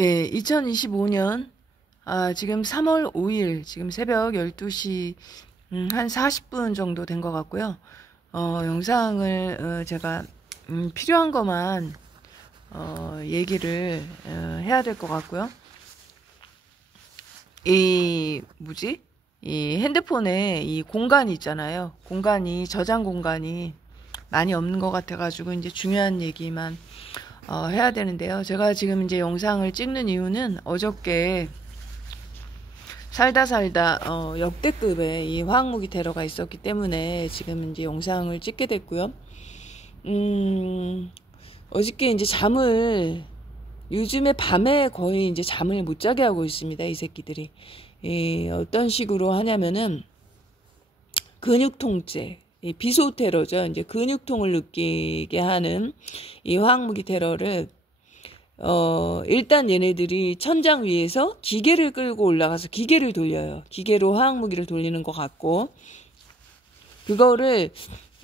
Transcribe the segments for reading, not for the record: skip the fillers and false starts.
예, 2025년, 지금 3월 5일, 지금 새벽 12시, 한 40분 정도 된 것 같고요. 영상을, 제가, 필요한 것만, 얘기를, 해야 될 것 같고요. 이 핸드폰에 이 공간이 있잖아요. 저장 공간이 많이 없는 것 같아가지고, 이제 중요한 얘기만, 해야 되는데요. 제가 지금 이제 영상을 찍는 이유는 어저께 살다 역대급의 이 화학무기 테러가 있었기 때문에 지금 이제 영상을 찍게 됐고요. 어저께 이제 요즘에 밤에 거의 이제 잠을 못 자게 하고 있습니다. 이 새끼들이. 어떤 식으로 하냐면은 근육 통제, 비소 테러죠. 이제 근육통을 느끼게 하는 이 화학무기 테러를, 일단 얘네들이 천장 위에서 기계를 끌고 올라가서 기계를 돌려요. 기계로 화학무기를 돌리는 것 같고, 그거를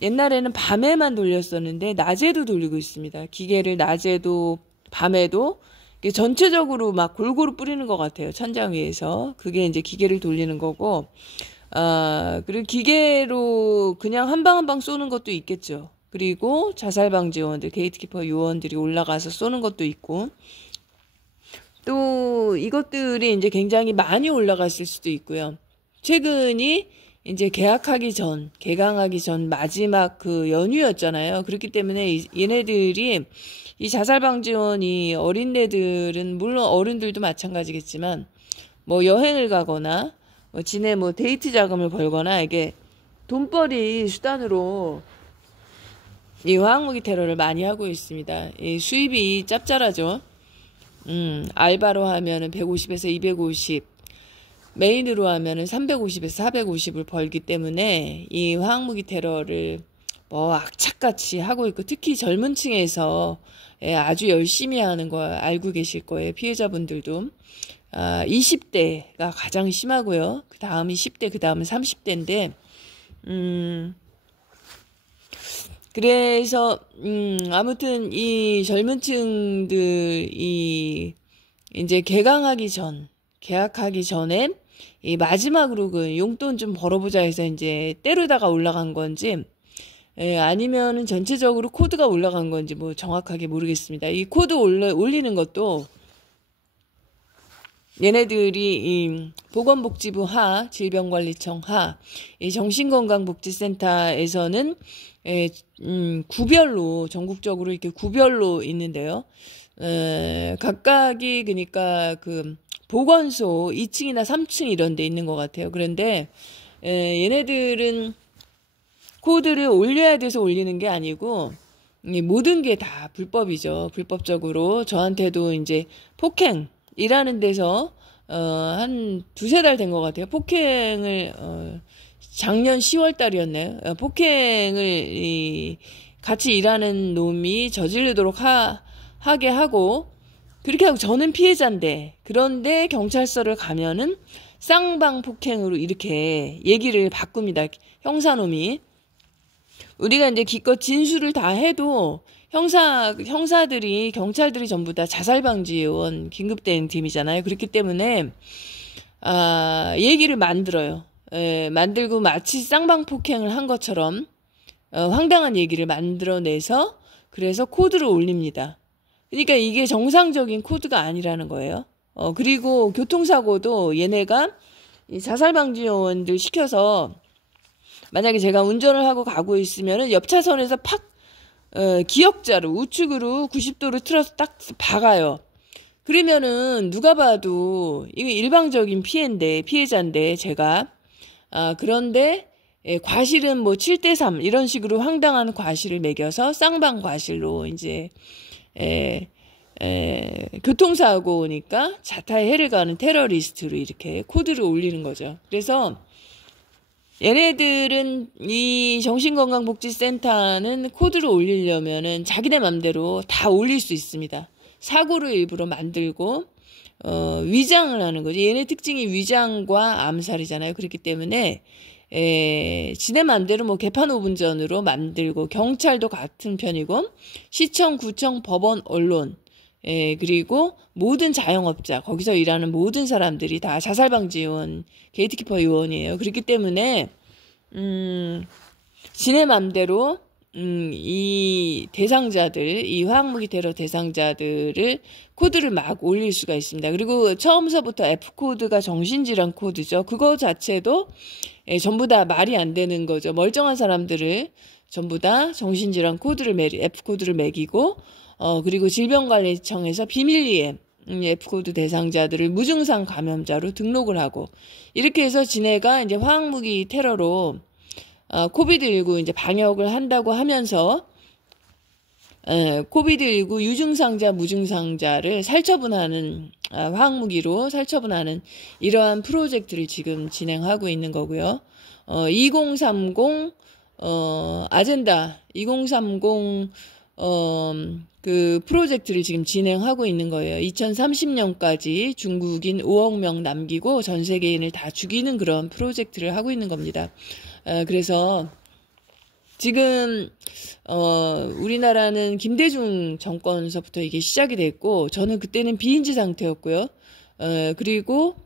옛날에는 밤에만 돌렸었는데, 낮에도 돌리고 있습니다. 기계를 낮에도, 밤에도, 전체적으로 막 골고루 뿌리는 것 같아요. 천장 위에서. 그게 이제 기계를 돌리는 거고, 그리고 기계로 그냥 한 방 한 방 쏘는 것도 있겠죠. 그리고 자살방지 요원들, 게이트키퍼 요원들이 올라가서 쏘는 것도 있고, 또 이것들이 이제 굉장히 많이 올라갔을 수도 있고요. 최근이 이제 개강하기 전 마지막 그 연휴였잖아요. 그렇기 때문에 얘네들이 이 자살방지원이 어린애들은 물론 어른들도 마찬가지겠지만 뭐 여행을 가거나 지네 데이트 자금을 벌거나 이게 돈벌이 수단으로 이 화학무기 테러를 많이 하고 있습니다. 이 수입이 짭짤하죠. 알바로 하면은 150에서 250, 메인으로 하면은 350에서 450을 벌기 때문에 이 화학무기 테러를 악착같이 하고 있고, 특히 젊은 층에서 아주 열심히 하는 거 알고 계실 거예요. 피해자분들도. 20대가 가장 심하고요. 그 다음이 10대, 그 다음은 30대인데, 그래서, 아무튼 이 젊은 층들이 이제 계약하기 전에 이 마지막으로 그 용돈 좀 벌어보자 해서 이제 때르다가 올라간 건지, 아니면은 전체적으로 코드가 올라간 건지 정확하게 모르겠습니다. 이 코드 올리는 것도 얘네들이 이 보건복지부 질병관리청 이 정신건강복지센터에서는 구별로, 전국적으로 이렇게 구별로 있는데요. 각각이 그러니까 그 보건소 2층이나 3층 이런 데 있는 것 같아요. 그런데 얘네들은 코드를 올려야 돼서 올리는 게 아니고 모든 게 다 불법이죠. 불법적으로 저한테도 이제 폭행이라는 데서 한 두세 달 된 것 같아요. 폭행을 작년 10월 달이었네요. 폭행을 같이 일하는 놈이 저지르도록 하게 하고, 그렇게 하고 저는 피해자인데, 그런데 경찰서를 가면은 쌍방 폭행으로 이렇게 얘기를 바꿉니다. 형사놈이. 우리가 이제 기껏 진술을 다 해도 경찰들이 전부 다 자살방지원 긴급대응팀이잖아요. 그렇기 때문에 얘기를 만들어요. 만들고 마치 쌍방폭행을 한 것처럼 황당한 얘기를 만들어내서 그래서 코드를 올립니다. 그러니까 이게 정상적인 코드가 아니라는 거예요. 그리고 교통사고도 얘네가 이 자살방지원들 시켜서, 만약에 제가 운전을 하고 가고 있으면은 옆 차선에서 기역자로 우측으로 90도로 틀어서 딱 박아요. 그러면은 누가 봐도 이게 일방적인 피해자인데 제가 그런데 과실은 7대3 이런 식으로 황당한 과실을 매겨서 쌍방 과실로 이제 교통사고니까 자타의 해를 가는 테러리스트로 이렇게 코드를 올리는 거죠. 그래서 얘네들은 이 정신건강복지센터는 코드를 올리려면은 자기네 맘대로 다 올릴 수 있습니다. 사고를 일부러 만들고 위장을 하는 거죠. 얘네 특징이 위장과 암살이잖아요. 그렇기 때문에 지네 맘대로 개판 5분 전으로 만들고, 경찰도 같은 편이고, 시청, 구청, 법원, 언론 그리고 모든 자영업자, 거기서 일하는 모든 사람들이 다 자살방지 요원, 게이트키퍼 요원이에요. 그렇기 때문에, 지네 맘대로, 이 대상자들, 이 화학무기 테러 대상자들을 코드를 막 올릴 수가 있습니다. 그리고 처음서부터 F코드가 정신질환 코드죠. 그거 자체도 전부 다 말이 안 되는 거죠. 멀쩡한 사람들을 전부 다 정신질환 코드를 F코드를 매기고, 그리고 질병관리청에서 비밀리에 F코드 대상자들을 무증상 감염자로 등록을 하고, 이렇게 해서 지네가 이제 화학무기 테러로 코비드19 이제 방역을 한다고 하면서 코비드19 유증상자, 무증상자를 살처분하는 화학무기로 살처분하는 이러한 프로젝트를 지금 진행하고 있는 거고요. 2030 아젠다 2030 그 프로젝트를 지금 진행하고 있는 거예요. 2030년까지 중국인 5억 명 남기고 전 세계인을 다 죽이는 그런 프로젝트를 하고 있는 겁니다. 그래서 지금 우리나라는 김대중 정권서부터 이게 시작이 됐고, 저는 그때는 비인지 상태였고요. 그리고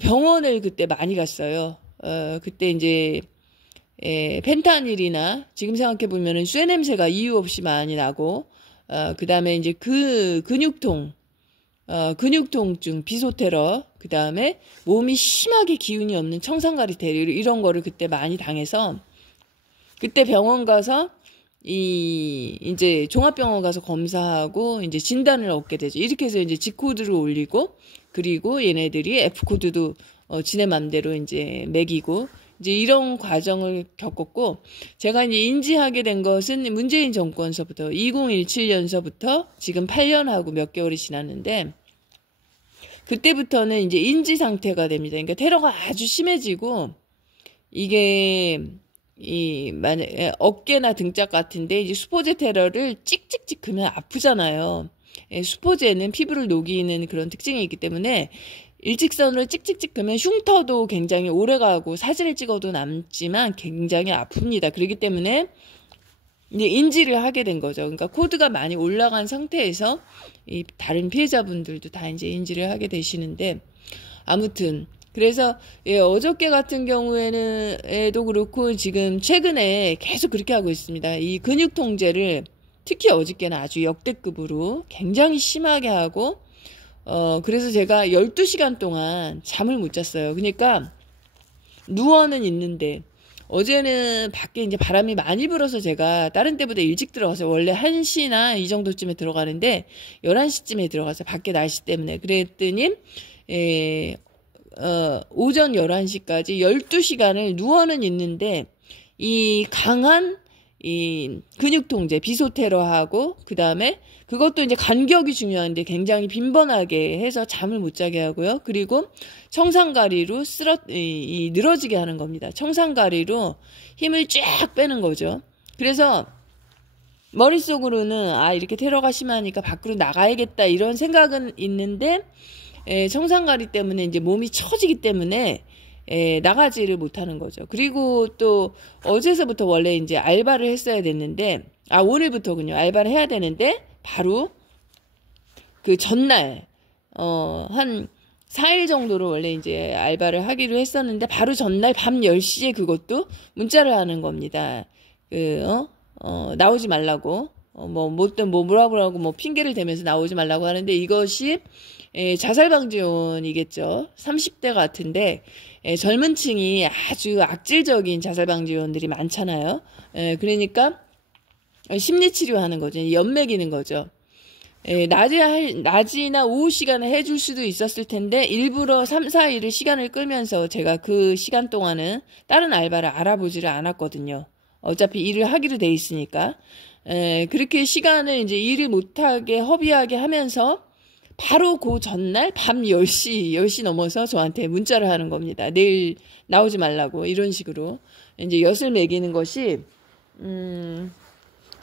병원을 그때 많이 갔어요. 그때 이제 펜타닐이나 지금 생각해 보면은 쇠 냄새가 이유 없이 많이 나고, 그 다음에 이제 근육통증, 비소테러, 그 다음에 몸이 심하게 기운이 없는 청산가리 테러, 이런 거를 그때 많이 당해서, 그때 병원 가서, 이제 종합병원 가서 검사하고, 이제 진단을 얻게 되죠. 이렇게 해서 이제 G코드를 올리고, 그리고 얘네들이 F코드도, 지네 맘대로 이제 매기고, 이제 이런 과정을 겪었고, 제가 이제 인지하게 된 것은 문재인 정권서부터 2017년서부터 지금 8년하고 몇 개월이 지났는데, 그때부터는 이제 인지 상태가 됩니다. 그러니까 테러가 아주 심해지고, 이게 만약 어깨나 등짝 같은데 이제 수포제 테러를 찍찍찍 그면 아프잖아요. 수포제는 피부를 녹이는 그런 특징이 있기 때문에 일직선으로 찍찍찍 그면 흉터도 굉장히 오래가고 사진을 찍어도 남지만 굉장히 아픕니다. 그렇기 때문에 이제 인지를 하게 된 거죠. 그러니까 코드가 많이 올라간 상태에서 이 다른 피해자분들도 다 이제 인지를 하게 되시는데, 아무튼 그래서 어저께 같은 경우에도 그렇고 지금 최근에 계속 그렇게 하고 있습니다. 이 근육 통제를 특히 어저께는 아주 역대급으로 굉장히 심하게 하고, 그래서 제가 12시간 동안 잠을 못 잤어요. 그러니까 누워는 있는데, 어제는 밖에 이제 바람이 많이 불어서 제가 다른 때보다 일찍 들어가서 원래 1시나 이 정도쯤에 들어가는데 11시쯤에 들어가서 밖에 날씨 때문에 그랬더니 오전 11시까지 12시간을 누워는 있는데 이 강한 이 근육 통제, 비소테러하고 그 다음에 그것도 이제 간격이 중요한데 굉장히 빈번하게 해서 잠을 못 자게 하고요. 그리고 청산가리로 늘어지게 하는 겁니다. 청산가리로 힘을 쫙 빼는 거죠. 그래서 머릿속으로는 이렇게 테러가 심하니까 밖으로 나가야겠다 이런 생각은 있는데, 청산가리 때문에 이제 몸이 처지기 때문에 나가지를 못하는 거죠. 그리고 또 어제서부터 원래 이제 알바를 했어야 됐는데, 오늘부터군요. 알바를 해야 되는데 바로 그 전날 한 4일 정도로 원래 이제 알바를 하기로 했었는데 바로 전날 밤 10시에 그것도 문자를 하는 겁니다. 나오지 말라고 뭐라고 핑계를 대면서 나오지 말라고 하는데, 이것이 자살방지원이겠죠. 30대 같은데 젊은 층이 아주 악질적인 자살방지원들이 많잖아요. 그러니까 심리치료하는 거죠. 연맥이는 거죠. 낮이나 오후 시간에 해줄 수도 있었을 텐데 일부러 3, 4일을 시간을 끌면서 제가 그 시간 동안은 다른 알바를 알아보지를 않았거든요. 어차피 일을 하기로 돼 있으니까. 그렇게 시간을 이제 일을 못하게 허비하게 하면서 바로 그 전날 밤 10시 넘어서 저한테 문자를 하는 겁니다. 내일 나오지 말라고, 이런 식으로. 이제 엿을 매기는 것이,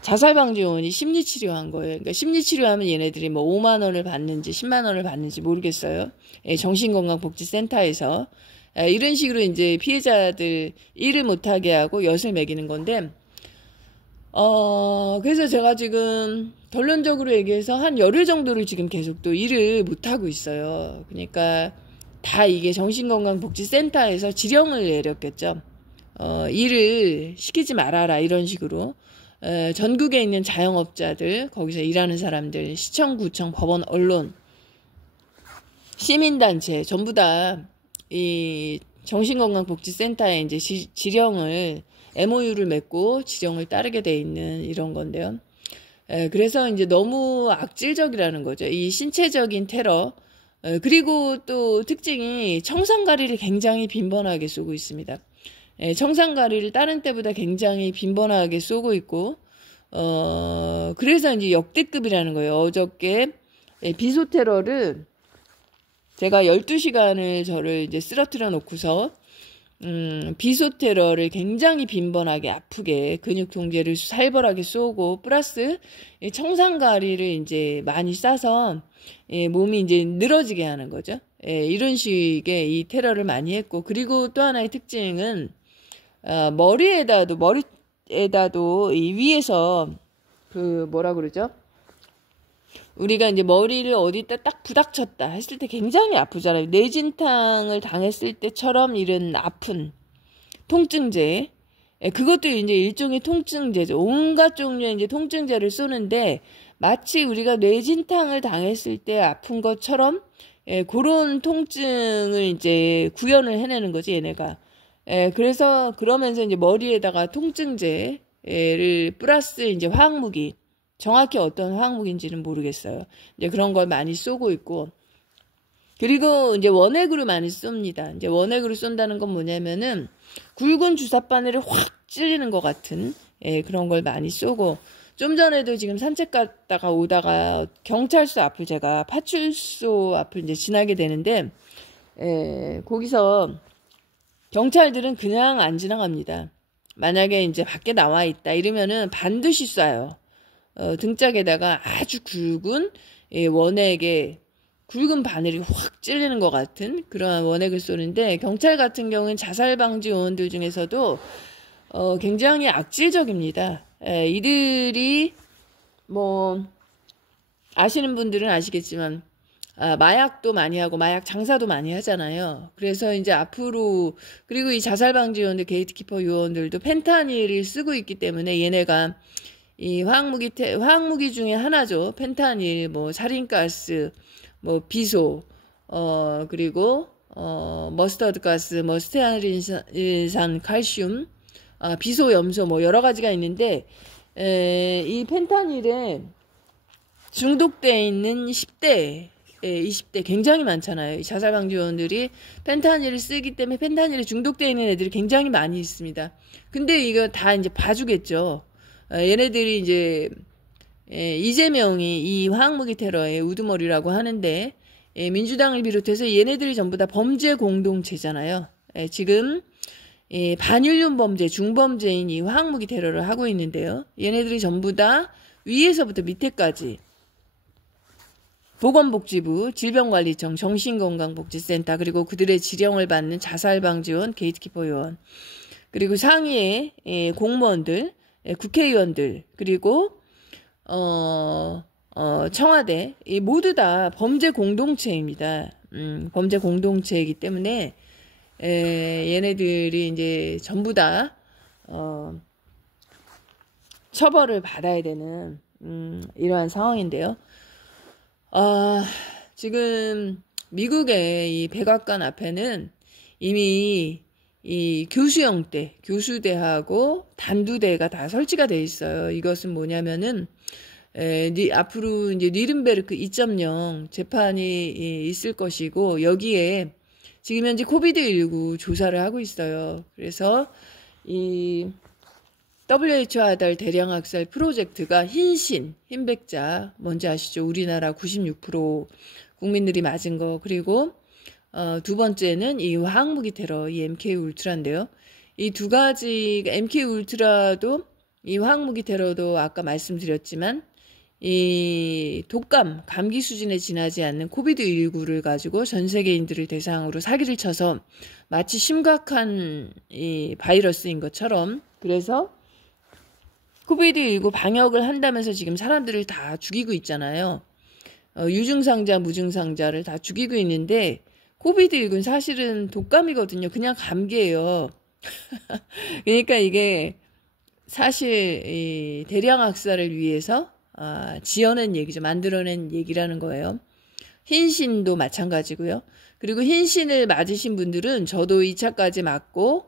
자살방지원이 심리치료한 거예요. 그러니까 심리치료하면 얘네들이 뭐 5만 원을 받는지 10만 원을 받는지 모르겠어요. 정신건강복지센터에서. 이런 식으로 이제 피해자들 일을 못하게 하고 엿을 매기는 건데, 그래서 제가 지금 결론적으로 얘기해서 한 열흘 정도를 지금 계속 또 일을 못하고 있어요. 그러니까 다 이게 정신건강복지센터에서 지령을 내렸겠죠. 일을 시키지 말아라 이런 식으로. 전국에 있는 자영업자들, 거기서 일하는 사람들, 시청, 구청, 법원, 언론, 시민단체 전부 다 이 정신건강복지센터에 이제 지령을 MOU를 맺고 지령을 따르게 돼 있는 이런 건데요. 그래서 이제 너무 악질적이라는 거죠. 이 신체적인 테러. 그리고 또 특징이 청산가리를 굉장히 빈번하게 쏘고 있습니다. 청산가리를 다른 때보다 굉장히 빈번하게 쏘고 있고, 그래서 이제 역대급이라는 거예요. 어저께 비소 테러를 제가 12시간을 저를 이제 쓰러뜨려 놓고서, 비소 테러를 굉장히 빈번하게 아프게 근육 통제를 살벌하게 쏘고, 플러스 청산가리를 이제 많이 쏴서 몸이 이제 늘어지게 하는 거죠. 이런 식의 이 테러를 많이 했고, 그리고 또 하나의 특징은, 머리에다도 이 위에서 그 뭐라 그러죠? 우리가 이제 머리를 어디다 딱 부닥쳤다 했을 때 굉장히 아프잖아요. 뇌진탕을 당했을 때처럼 이런 아픈 통증제. 그것도 이제 일종의 통증제죠. 온갖 종류의 이제 통증제를 쏘는데 마치 우리가 뇌진탕을 당했을 때 아픈 것처럼 그런 통증을 이제 구현을 해내는 거지, 얘네가. 그래서 그러면서 이제 머리에다가 통증제를 플러스 이제 화학무기. 정확히 어떤 화학무기인지는 모르겠어요. 이제 그런 걸 많이 쏘고 있고, 그리고 이제 원액으로 많이 쏩니다. 이제 원액으로 쏜다는 건 뭐냐면은 굵은 주사바늘을 확 찔리는 것 같은 그런 걸 많이 쏘고, 좀 전에도 지금 산책 갔다가 오다가 경찰서 앞을 제가 파출소 앞을 이제 지나게 되는데, 거기서 경찰들은 그냥 안 지나갑니다. 만약에 이제 밖에 나와 있다 이러면은 반드시 쏴요. 등짝에다가 아주 굵은 원액에 굵은 바늘이 확 찔리는 것 같은 그러한 원액을 쏘는데, 경찰 같은 경우는 자살방지 요원들 중에서도 굉장히 악질적입니다. 이들이 뭐 아시는 분들은 아시겠지만 마약도 많이 하고 마약 장사도 많이 하잖아요. 그래서 이제 앞으로, 그리고 이 자살방지 요원들, 게이트키퍼 요원들도 펜타닐을 쓰고 있기 때문에 얘네가 이 화학무기 중에 하나죠. 펜타닐, 뭐 살인가스, 뭐 비소, 그리고 머스터드 가스, 뭐 스테아린산 칼슘, 비소, 염소, 뭐 여러 가지가 있는데, 이 펜타닐에 중독되어 있는 10대, 20대 굉장히 많잖아요. 이 자살방지 요원들이 펜타닐을 쓰기 때문에 펜타닐에 중독되어 있는 애들이 굉장히 많이 있습니다. 근데 이거 다 이제 봐주겠죠. 얘네들이 이제 이재명이 이 화학무기 테러의 우두머리라고 하는데, 민주당을 비롯해서 얘네들이 전부 다 범죄 공동체잖아요. 지금 반윤륜 범죄, 중범죄인 이 화학무기 테러를 하고 있는데요. 얘네들이 전부 다 위에서부터 밑에까지 보건복지부, 질병관리청, 정신건강복지센터, 그리고 그들의 지령을 받는 자살방지원, 게이트키퍼 요원, 그리고 상위의 공무원들, 국회의원들, 그리고 청와대, 모두 다 범죄 공동체입니다. 범죄 공동체이기 때문에 얘네들이 이제 전부 다 처벌을 받아야 되는 이러한 상황인데요. 지금 미국의 이 백악관 앞에는 이미 이 교수형대, 교수대하고 단두대가 다 설치가 돼 있어요. 이것은 뭐냐면은 앞으로 이제 뉘른베르크 2.0 재판이 있을 것이고, 여기에 지금 현재 코비드19 조사를 하고 있어요. 그래서 이 WHO 아달 대량학살 프로젝트가 흰백자, 뭔지 아시죠? 우리나라 96% 국민들이 맞은 거. 그리고 두 번째는 이 화학무기 테러, 이 MK 울트라인데요. 이 두 가지, MK 울트라도 이 화학무기 테러도 아까 말씀드렸지만, 이 독감, 감기 수준에 지나지 않는 코비드19를 가지고 전 세계인들을 대상으로 사기를 쳐서 마치 심각한 이 바이러스인 것처럼, 그래서 코비드19 방역을 한다면서 지금 사람들을 다 죽이고 있잖아요. 유증상자, 무증상자를 다 죽이고 있는데 코비드19는 사실은 독감이거든요. 그냥 감기예요. 그러니까 이게 사실 이 대량 학살을 위해서 지어낸 얘기죠. 만들어낸 얘기라는 거예요. 흰신도 마찬가지고요. 그리고 흰신을 맞으신 분들은 저도 2차까지 맞고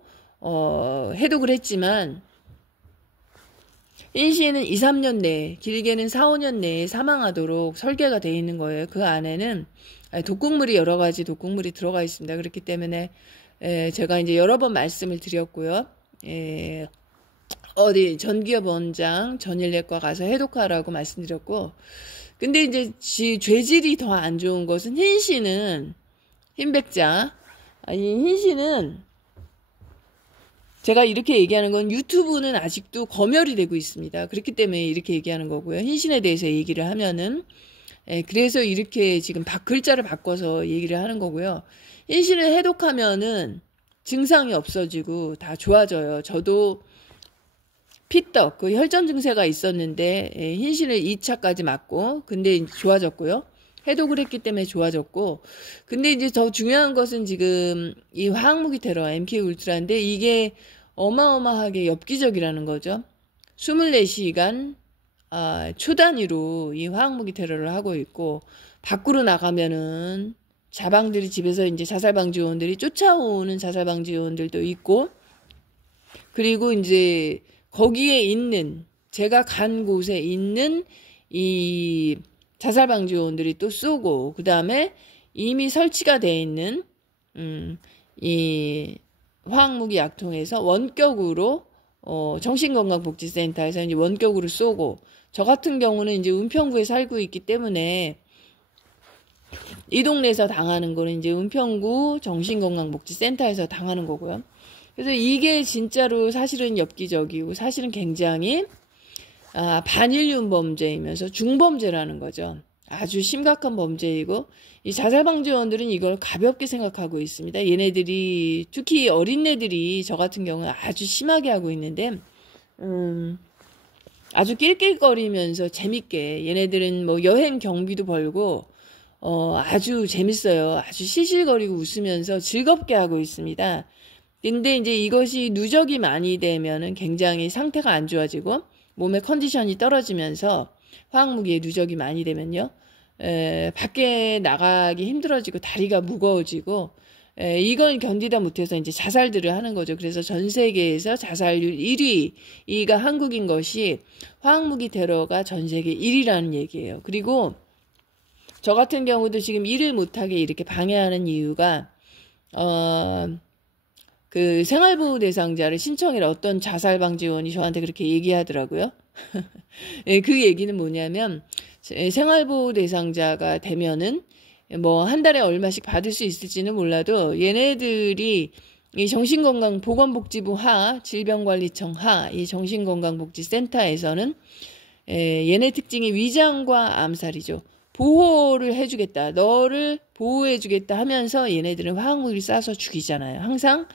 해독을 했지만 흰신은 2, 3년 내에, 길게는 4, 5년 내에 사망하도록 설계가 되어 있는 거예요. 그 안에는 독극물이 여러 가지 독극물이 들어가 있습니다. 그렇기 때문에 제가 이제 여러 번 말씀을 드렸고요. 어디 전기업 원장 전일내과 가서 해독하라고 말씀드렸고, 근데 이제 죄질이 더 안 좋은 것은 흰신은 흰백자, 이 흰신은 제가 이렇게 얘기하는 건 유튜브는 아직도 검열이 되고 있습니다. 그렇기 때문에 이렇게 얘기하는 거고요. 흰신에 대해서 얘기를 하면은 그래서 이렇게 지금 글자를 바꿔서 얘기를 하는 거고요. 흰신을 해독하면은 증상이 없어지고 다 좋아져요. 저도 피떡, 그 혈전 증세가 있었는데 흰신을 2차까지 맞고 근데 좋아졌고요. 해독을 했기 때문에 좋아졌고, 근데 이제 더 중요한 것은 지금 이 화학무기 테러 MK 울트라인데 이게 어마어마하게 엽기적이라는 거죠. 24시간 초단위로 이 화학무기 테러를 하고 있고, 밖으로 나가면은 자방들이 집에서 이제 자살방지 요원들이 쫓아오는 자살방지 요원들도 있고, 그리고 이제 거기에 있는, 제가 간 곳에 있는 이 자살방지 요원들이 또 쏘고, 그 다음에 이미 설치가 되어 있는 이 화학무기 약통에서 원격으로 정신건강복지센터에서 이제 원격으로 쏘고, 저 같은 경우는 이제 은평구에 살고 있기 때문에 이 동네에서 당하는 거는 이제 은평구 정신건강복지센터에서 당하는 거고요. 그래서 이게 진짜로 사실은 엽기적이고 사실은 굉장히 반인륜 범죄이면서 중범죄라는 거죠. 아주 심각한 범죄이고, 이 자살방지원들은 이걸 가볍게 생각하고 있습니다. 얘네들이, 특히 어린애들이 저 같은 경우는 아주 심하게 하고 있는데, 아주 낄낄거리면서 재밌게, 얘네들은 뭐 여행 경비도 벌고, 아주 재밌어요. 아주 시실거리고 웃으면서 즐겁게 하고 있습니다. 근데 이제 이것이 누적이 많이 되면은 굉장히 상태가 안 좋아지고, 몸의 컨디션이 떨어지면서 화학무기에 누적이 많이 되면요. 밖에 나가기 힘들어지고 다리가 무거워지고 이건 견디다 못해서 이제 자살들을 하는 거죠. 그래서 전 세계에서 자살률 1위가 한국인 것이 화학무기 테러가 전 세계 1위라는 얘기예요. 그리고 저 같은 경우도 지금 일을 못하게 이렇게 방해하는 이유가 그 생활보호 대상자를 신청해라. 어떤 자살방지원이 저한테 그렇게 얘기하더라고요. 네, 그 얘기는 뭐냐면 생활보호 대상자가 되면은 뭐 한 달에 얼마씩 받을 수 있을지는 몰라도 얘네들이 이 정신건강보건복지부 질병관리청 이 정신건강복지센터에서는 얘네 특징이 위장과 암살이죠. 보호를 해주겠다. 너를 보호해주겠다 하면서 얘네들은 화학무기를 쏴서 죽이잖아요. 항상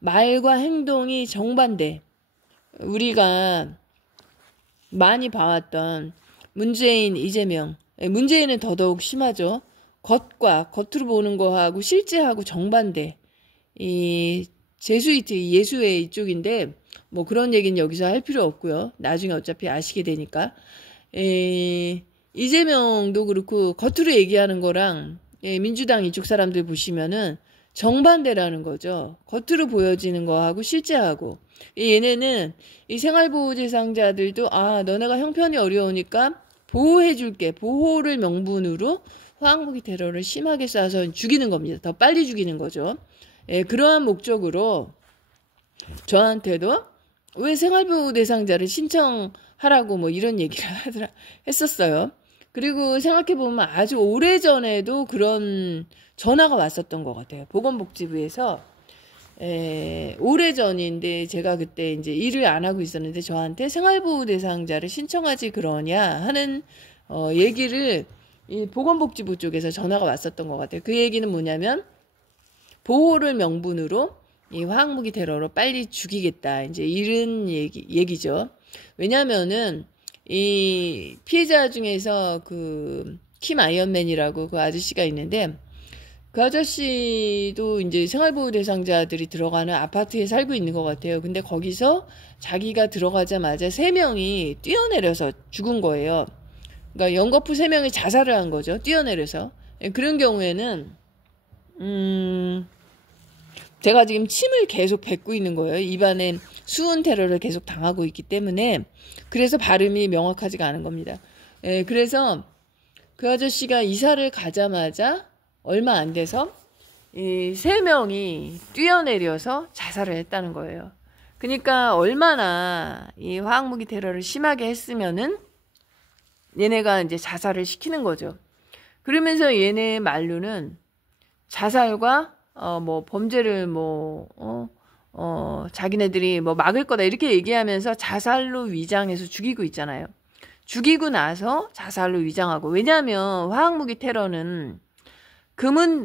말과 행동이 정반대. 우리가 많이 봐왔던 문재인, 이재명. 문재인은 더더욱 심하죠. 겉으로 보는 거하고 실제하고 정반대. 이 제수이트, 예수의 이쪽인데 뭐 그런 얘기는 여기서 할 필요 없고요. 나중에 어차피 아시게 되니까. 이재명도 그렇고 겉으로 얘기하는 거랑 민주당 이쪽 사람들 보시면은 정반대라는 거죠. 겉으로 보여지는 거하고 실제하고. 얘네는 이 생활보호 대상자들도 너네가 형편이 어려우니까 보호해줄게. 보호를 명분으로 화학무기 테러를 심하게 쏴서 죽이는 겁니다. 더 빨리 죽이는 거죠. 그러한 목적으로 저한테도 왜 생활보호 대상자를 신청하라고 뭐 이런 얘기를 했었어요. 그리고 생각해보면 아주 오래전에도 그런 전화가 왔었던 것 같아요. 보건복지부에서 오래전인데 제가 그때 이제 일을 안 하고 있었는데 저한테 생활보호 대상자를 신청하지 그러냐 하는 얘기를 이 보건복지부 쪽에서 전화가 왔었던 것 같아요. 그 얘기는 뭐냐면 보호를 명분으로 이 화학무기 테러로 빨리 죽이겠다. 이제 이런 얘기죠. 왜냐면은 이 피해자 중에서 그 킴 아이언맨이라고 그 아저씨가 있는데, 그 아저씨도 이제 생활보호 대상자들이 들어가는 아파트에 살고 있는 것 같아요. 근데 거기서 자기가 들어가자마자 3명이 뛰어내려서 죽은 거예요. 그러니까 연거푸 3명이 자살을 한 거죠. 뛰어내려서. 그런 경우에는 제가 지금 침을 계속 뱉고 있는 거예요. 입안에 수은 테러를 계속 당하고 있기 때문에. 그래서 발음이 명확하지가 않은 겁니다. 그래서 그 아저씨가 이사를 가자마자 얼마 안 돼서 이 3명이 뛰어내려서 자살을 했다는 거예요. 그러니까 얼마나 이 화학무기 테러를 심하게 했으면은 얘네가 이제 자살을 시키는 거죠. 그러면서 얘네 말로는 자살과 뭐 범죄를 자기네들이 뭐 막을 거다 이렇게 얘기하면서 자살로 위장해서 죽이고 있잖아요. 죽이고 나서 자살로 위장하고. 왜냐하면 화학무기 테러는 금은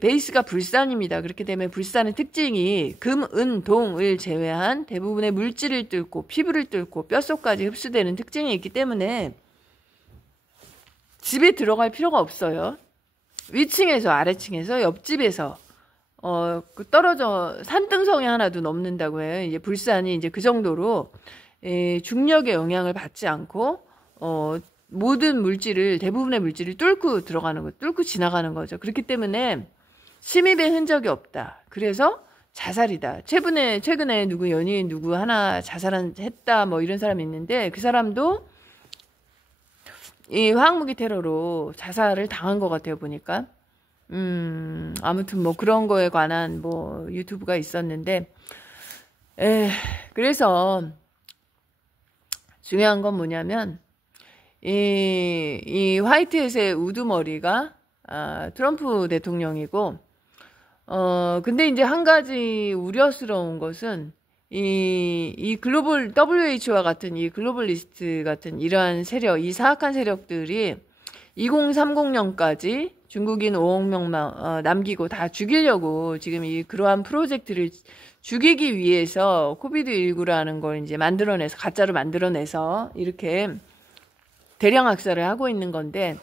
베이스가 불산입니다. 그렇기 때문에 불산의 특징이 금, 은, 동을 제외한 대부분의 물질을 뚫고 피부를 뚫고 뼛속까지 흡수되는 특징이 있기 때문에 집에 들어갈 필요가 없어요. 위층에서 아래층에서 옆집에서 떨어져 산등성이 하나도 넘는다고 해요. 이제 불산이 이제 그 정도로 중력의 영향을 받지 않고 모든 물질을 대부분의 물질을 뚫고 들어가는 거, 뚫고 지나가는 거죠. 그렇기 때문에 침입의 흔적이 없다. 그래서 자살이다. 최근에 누구 연예인 누구 하나 자살했다 뭐 이런 사람이 있는데 그 사람도 이 화학무기 테러로 자살을 당한 것 같아요 보니까. 아무튼 뭐 그런 거에 관한 뭐 유튜브가 있었는데, 그래서 중요한 건 뭐냐면 이 화이트햇의 우두머리가 트럼프 대통령이고, 근데 이제 한 가지 우려스러운 것은 이 글로벌 WHO와 같은 이 글로벌리스트 같은 이러한 세력, 이 사악한 세력들이 2030년까지 중국인 5억 명만 남기고 다 죽이려고 지금 그러한 프로젝트를 죽이기 위해서 코비드19라는 걸 이제 만들어내서 가짜로 만들어내서 이렇게 대량 학살을 하고 있는 건데,